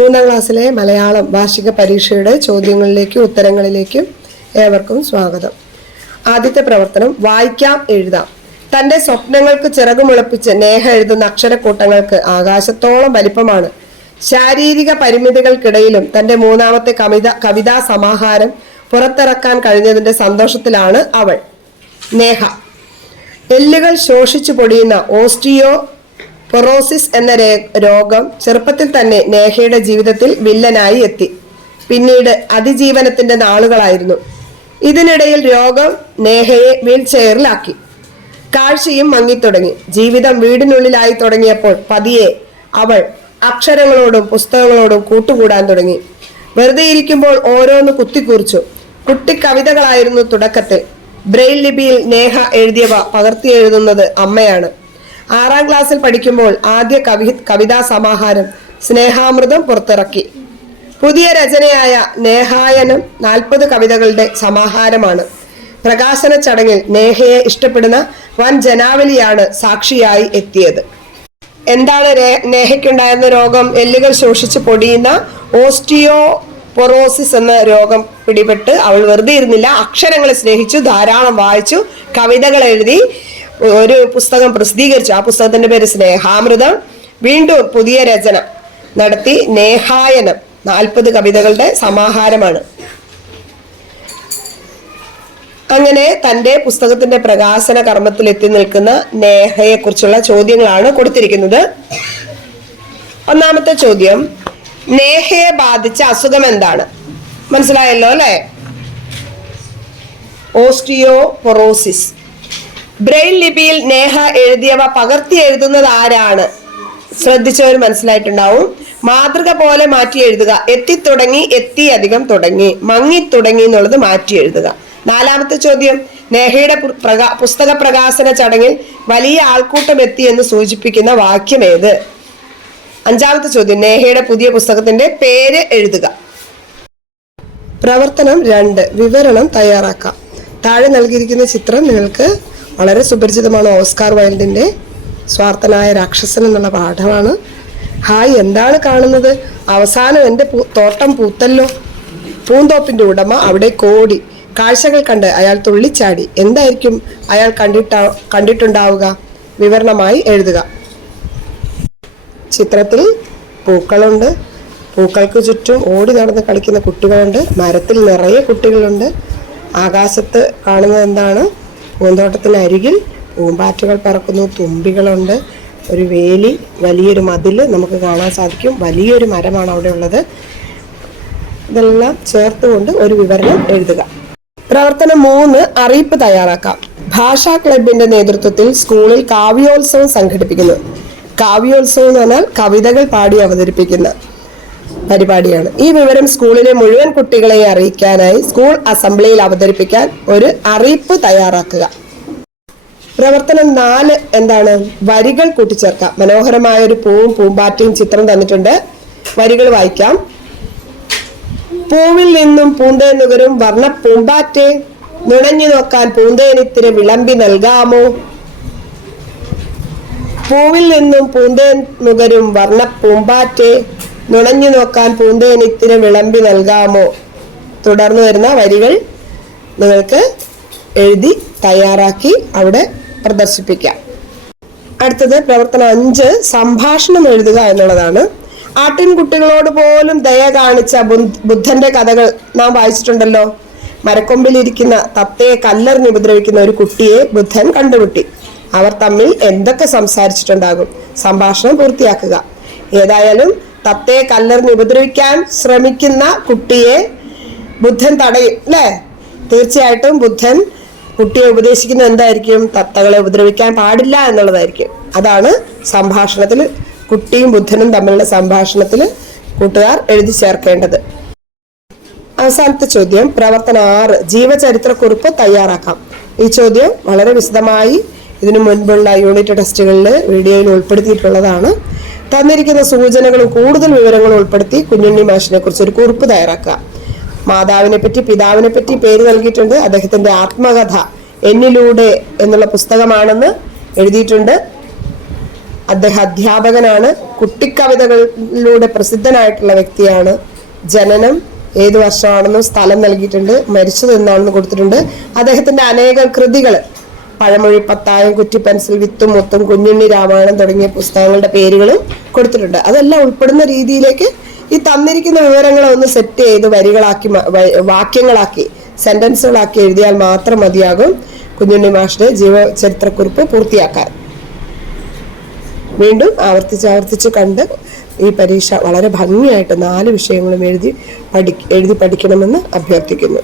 മൂന്നാം ക്ലാസ്സിലെ മലയാളം വാർഷിക പരീക്ഷയുടെ ചോദ്യങ്ങളിലേക്കും ഉത്തരങ്ങളിലേക്കും ഏവർക്കും സ്വാഗതം. ആദ്യത്തെ പ്രവർത്തനം വായിക്കാം എഴുതാം. തന്റെ സ്വപ്നങ്ങൾക്ക് ചിറകുമുളപ്പിച്ച് നേഹ എഴുതുന്ന അക്ഷരക്കൂട്ടങ്ങൾക്ക് ആകാശത്തോളം വലിപ്പമാണ്. ശാരീരിക പരിമിതികൾക്കിടയിലും തന്റെ മൂന്നാമത്തെ കവിത കവിതാ സമാഹാരം പുറത്തിറക്കാൻ കഴിഞ്ഞതിന്റെ സന്തോഷത്തിലാണ് അവൾ. നേഹ. എല്ലുകൾ ശോഷിച്ചു പൊടിയുന്ന ഓസ്റ്റിയോ പൊറോസിസ് എന്ന രോഗം ചെറുപ്പത്തിൽ തന്നെ നേഹയുടെ ജീവിതത്തിൽ വില്ലനായി എത്തി. പിന്നീട് അതിജീവനത്തിന്റെ നാളുകളായിരുന്നു. ഇതിനിടയിൽ രോഗം നേഹയെ വീൽ ചെയറിലാക്കി കാഴ്ചയും മങ്ങിത്തുടങ്ങി. ജീവിതം വീടിനുള്ളിലായി തുടങ്ങിയപ്പോൾ പതിയെ അവൾ അക്ഷരങ്ങളോടും പുസ്തകങ്ങളോടും കൂട്ടുകൂടാൻ തുടങ്ങി. വെറുതെ ഇരിക്കുമ്പോൾ ഓരോന്ന് കുത്തിക്കുറിച്ചു. കുട്ടി കവിതകളായിരുന്നു തുടക്കത്തിൽ. ബ്രെയിൽ ലിപിയിൽ നേഹ എഴുതിയവ പകർത്തി എഴുതുന്നത് അമ്മയാണ്. ആറാം ക്ലാസ്സിൽ പഠിക്കുമ്പോൾ ആദ്യ കവി കവിതാ സമാഹാരം സ്നേഹാമൃതം പുറത്തിറക്കി. പുതിയ രചനയായ നേഹായനം നാൽപ്പത് കവിതകളുടെ സമാഹാരമാണ്. പ്രകാശന ചടങ്ങിൽ നേഹയെ ഇഷ്ടപ്പെടുന്ന വൻ ജനാവലിയാണ് സാക്ഷിയായി എത്തിയത്. എന്താണ് നേഹയ്ക്കുണ്ടായിരുന്ന രോഗം? എല്ലുകൾ ശോഷിച്ച് പൊടിയുന്ന ഓസ്റ്റിയോ പൊറോസിസ് എന്ന രോഗം പിടിപെട്ട് അവൾ വെറുതെ ഇരുന്നില്ല. അക്ഷരങ്ങളെ സ്നേഹിച്ചു ധാരാളം വായിച്ചു കവിതകൾ എഴുതി ഒരു പുസ്തകം പ്രസിദ്ധീകരിച്ചു. ആ പുസ്തകത്തിന്റെ പേര് സ്നേഹാമൃതം. വീണ്ടും പുതിയ രചന നടത്തി നേഹായനം നാൽപ്പത് കവിതകളുടെ സമാഹാരമാണ്. അങ്ങനെ തന്റെ പുസ്തകത്തിന്റെ പ്രകാശന കർമ്മത്തിൽ എത്തി നിൽക്കുന്ന നേഹയെ കുറിച്ചുള്ള ചോദ്യങ്ങളാണ് കൊടുത്തിരിക്കുന്നത്. ഒന്നാമത്തെ ചോദ്യം നേഹയെ ബാധിച്ച അസുഖം എന്താണ്? മനസ്സിലായല്ലോ അല്ലേ? ഓസ്റ്റിയോ പൊറോസിസ് ബ്രെയിൽ ലിപിയിൽ നേഹ എഴുതിയവ പകർത്തി എഴുതുന്നത് ആരാണ്? ശ്രദ്ധിച്ചവർ മനസ്സിലായിട്ടുണ്ടാവും. മാതൃക പോലെ മാറ്റി എഴുതുക. എത്തി തുടങ്ങി എത്തി അധികം തുടങ്ങി. മങ്ങി തുടങ്ങി എന്നുള്ളത് മാറ്റി എഴുതുക. നാലാമത്തെ ചോദ്യം. നേഹയുടെ പുസ്തക പ്രകാശന ചടങ്ങിൽ വലിയ ആൾക്കൂട്ടം എത്തി എന്ന് സൂചിപ്പിക്കുന്ന വാക്യം ഏത്? അഞ്ചാമത്തെ ചോദ്യം. നേഹയുടെ പുതിയ പുസ്തകത്തിന്റെ പേര് എഴുതുക. പ്രവർത്തനം രണ്ട്. വിവരണം തയ്യാറാക്കാം. താഴെ നൽകിയിരിക്കുന്ന ചിത്രം നിങ്ങൾക്ക് വളരെ സുപരിചിതമാണ് ഓസ്കാർ വൈൽഡിന്റെ സ്വാർത്ഥനായ രാക്ഷസൻ എന്നുള്ള പാഠമാണ്. ഹായ് എന്താണ് കാണുന്നത്? അവസാനം എന്റെ തോട്ടം പൂത്തല്ലോ. പൂന്തോപ്പിന്റെ ഉടമ അവിടെ കോടി. കാഴ്ചകൾ കണ്ട് അയാൾ തുള്ളിച്ചാടി. എന്തായിരിക്കും അയാൾ കണ്ടിട്ടാ കണ്ടിട്ടുണ്ടാവുക? വിവരണമായി എഴുതുക. ചിത്രത്തിൽ പൂക്കളുണ്ട്. പൂക്കൾക്ക് ചുറ്റും ഓടി നടന്ന് കളിക്കുന്ന കുട്ടികളുണ്ട്. മരത്തിൽ നിറയെ കുട്ടികളുണ്ട്. ആകാശത്ത് കാണുന്നത് എന്താണ്? പൂന്തോട്ടത്തിന് അരികിൽ പൂമ്പാറ്റകൾ പറക്കുന്നു തുമ്പികളുണ്ട്. ഒരു വേലി വലിയൊരു മതിൽ നമുക്ക് കാണാൻ സാധിക്കും. വലിയൊരു മരമാണ് അവിടെ ഉള്ളത്. ഇതെല്ലാം ചേർത്തുകൊണ്ട് ഒരു വിവരണം എഴുതുക. പ്രവർത്തനം മൂന്ന് അറിയിപ്പ് തയ്യാറാക്കാം. ഭാഷാ ക്ലബിന്റെ നേതൃത്വത്തിൽ സ്കൂളിൽ കാവ്യോത്സവം സംഘടിപ്പിക്കുന്നു. കാവ്യോത്സവം എന്ന് പറഞ്ഞാൽ കവിതകൾ പാടി അവതരിപ്പിക്കുന്ന. പരിപാടിയാണ്. ഈ വിവരം സ്കൂളിലെ മുഴുവൻ കുട്ടികളെ അറിയിക്കാനായി സ്കൂൾ അസംബ്ലിയിൽ അവതരിപ്പിക്കാൻ ഒരു അറിയിപ്പ് തയ്യാറാക്കുക. പ്രവർത്തനം നാല് എന്താണ്? വരികൾ കൂട്ടിച്ചേർക്കാം. മനോഹരമായ ഒരു പൂവും പൂമ്പാറ്റയും ചിത്രം തന്നിട്ടുണ്ട്. വരികൾ വായിക്കാം. പൂവിൽ നിന്നും പൂന്തേ നുകരും വർണ പൂമ്പാറ്റെ. നുണഞ്ഞു നോക്കാൻ പൂന്തേനിത്തിരി വിളമ്പി നൽകാമോ? പൂവിൽ നിന്നും പൂന്തേ നുകരും വർണ പൂമ്പാറ്റെ. നുണഞ്ഞു നോക്കാൻ പൂന്തേനിത്തിരി വിളമ്പി നൽകാമോ? തുടർന്ന് വരുന്ന വരികൾ നിങ്ങൾക്ക് എഴുതി തയ്യാറാക്കി അവിടെ പ്രദർശിപ്പിക്കാം. അടുത്തത് പ്രവർത്തനം അഞ്ച് സംഭാഷണം എഴുതുക എന്നുള്ളതാണ്. ആട്ടിൻകുട്ടികളോട് പോലും ദയ കാണിച്ച ബുദ്ധന്റെ കഥകൾ നാം വായിച്ചിട്ടുണ്ടല്ലോ. മരക്കൊമ്പിലിരിക്കുന്ന തത്തയെ കല്ലെറിഞ്ഞ് ഉപദ്രവിക്കുന്ന ഒരു കുട്ടിയെ ബുദ്ധൻ കണ്ടുമുട്ടി. അവർ തമ്മിൽ എന്തൊക്കെ സംസാരിച്ചിട്ടുണ്ടാകും? സംഭാഷണം പൂർത്തിയാക്കുക. ഏതായാലും തത്തയെ കല്ലെറിഞ്ഞ് ഉപദ്രവിക്കാൻ ശ്രമിക്കുന്ന കുട്ടിയെ ബുദ്ധൻ തടയും അല്ലേ? തീർച്ചയായിട്ടും ബുദ്ധൻ കുട്ടിയെ ഉപദേശിക്കുന്നത് എന്തായിരിക്കും? തത്തകളെ ഉപദ്രവിക്കാൻ പാടില്ല എന്നുള്ളതായിരിക്കും. അതാണ് സംഭാഷണത്തിൽ കുട്ടിയും ബുദ്ധനും തമ്മിലുള്ള സംഭാഷണത്തിൽ കൂട്ടുകാർ എഴുതി ചേർക്കേണ്ടത്. അവസാനത്തെ ചോദ്യം പ്രവർത്തന ആറ് ജീവചരിത്രക്കുറിപ്പ് തയ്യാറാക്കാം. ഈ ചോദ്യം വളരെ വിശദമായി ഇതിനു മുൻപുള്ള യൂണിറ്റ് ടെസ്റ്റുകളിൽ വീഡിയോയിൽ ഉൾപ്പെടുത്തിയിട്ടുള്ളതാണ്. തന്നിരിക്കുന്ന സൂചനകളും കൂടുതൽ വിവരങ്ങളും ഉൾപ്പെടുത്തി കുഞ്ഞുണ്ണി മാഷിനെ കുറിച്ച് ഒരു കുറിപ്പ് തയ്യാറാക്കുക. മാതാവിനെ പറ്റി പിതാവിനെ പറ്റി പേര് നൽകിയിട്ടുണ്ട്. അദ്ദേഹത്തിന്റെ ആത്മകഥ എന്നിലൂടെ എന്നുള്ള പുസ്തകമാണെന്ന് എഴുതിയിട്ടുണ്ട്. അദ്ദേഹം അധ്യാപകനാണ്. കുട്ടിക്കവിതകളിലൂടെ പ്രസിദ്ധനായിട്ടുള്ള വ്യക്തിയാണ്. ജനനം ഏത് വർഷമാണെന്നും സ്ഥലം നൽകിയിട്ടുണ്ട്. മരിച്ചത് എന്നാണെന്ന് കൊടുത്തിട്ടുണ്ട്. അദ്ദേഹത്തിന്റെ അനേകം കൃതികൾ പഴമൊഴി പത്തായം കുറ്റി പെൻസിൽ വിത്തും മുത്തും കുഞ്ഞുണ്ണി രാമായണം തുടങ്ങിയ പുസ്തകങ്ങളുടെ പേരുകൾ കൊടുത്തിട്ടുണ്ട്. അതെല്ലാം ഉൾപ്പെടുന്ന രീതിയിലേക്ക് ഈ തന്നിരിക്കുന്ന വിവരങ്ങളെ ഒന്ന് സെറ്റ് ചെയ്ത് വരികളാക്കി വാക്യങ്ങളാക്കി സെന്റൻസുകളാക്കി എഴുതിയാൽ മാത്രം മതിയാകും. കുഞ്ഞുണ്ണി മാഷിന്റെ ജീവചരിത്രക്കുറിപ്പ് പൂർത്തിയാക്കാൻ. വീണ്ടും ആവർത്തിച്ച് ആവർത്തിച്ച് കണ്ട് ഈ പരീക്ഷ വളരെ ഭംഗിയായിട്ട് നാല് വിഷയങ്ങളും എഴുതി പഠി എഴുതി പഠിക്കണമെന്ന് അഭ്യർത്ഥിക്കുന്നു.